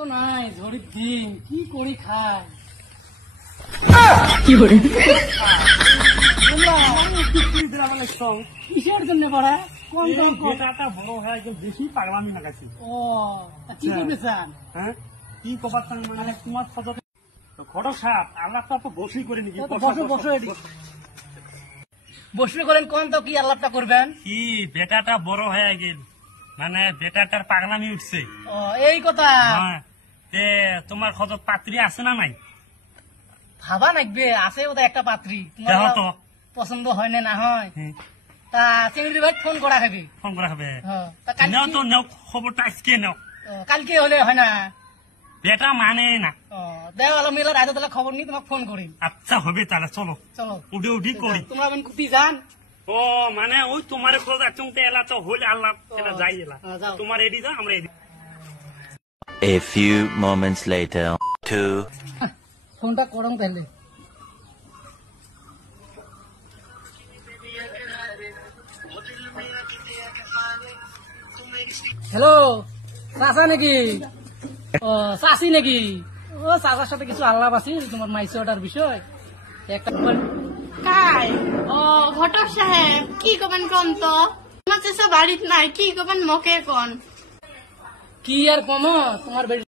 তো নাই ঝড়ির দিন কি করি খায় কিসের জন্য পড়ে কোন বড় হয়ে বেশি পাগলামি লাগাইছি। ও কি করবে চান? হ্যাঁ কি কবার মানে তোমার সদতে ঘটক সাপ আল্লাহ তো বসেই করে নাকি বসে বসে বসবে করেন কোন তো কি আল্লাহটা করবেন কি বেটাটা বড় হয়ে গেল মানে বেটাটার পাগলামি উঠছে। ও এই কথা হ্যাঁ তে তোমার কত পাত্রী আছে না নাই? ভাবা লাগবে আছে বোধ একটা পাত্রী দেখো তো পছন্দ হয় না হয় তা চিংড়ি ভাই ফোন করা হবে ফোন করা হবে। তা নেও তো নেও খবরটা আজকে নেও। কালকে হলে হয় না? বেটা মানে না। দেও আলো মেলা রাতে তাহলে খবর নিয়ে তোমাকে ফোন করি। আচ্ছা হবে তাহলে চলো চলো উঠে উঠি করি। তোমরা কুটি যান। ও মানে ওই তোমার খোঁজ চুংতে এলা তো হইলে আল্লাহ যাই এলা যাও। তোমার এডি যাও আমরা এডি। A few moments later, two. ফোনটা করং তাহলে। হ্যালো চাচা নাকি? ও চাচি নাকি? ও চাচার সাথে কিছু আল্লাপ আছে তোমার মাইসে ওটার বিষয় একটা কাই ও ঘটক সাহেব কি কবেন কোন তো আমার চেষ্টা বাড়িত নাই কি কবেন মকে কোন কি আর কম তোমার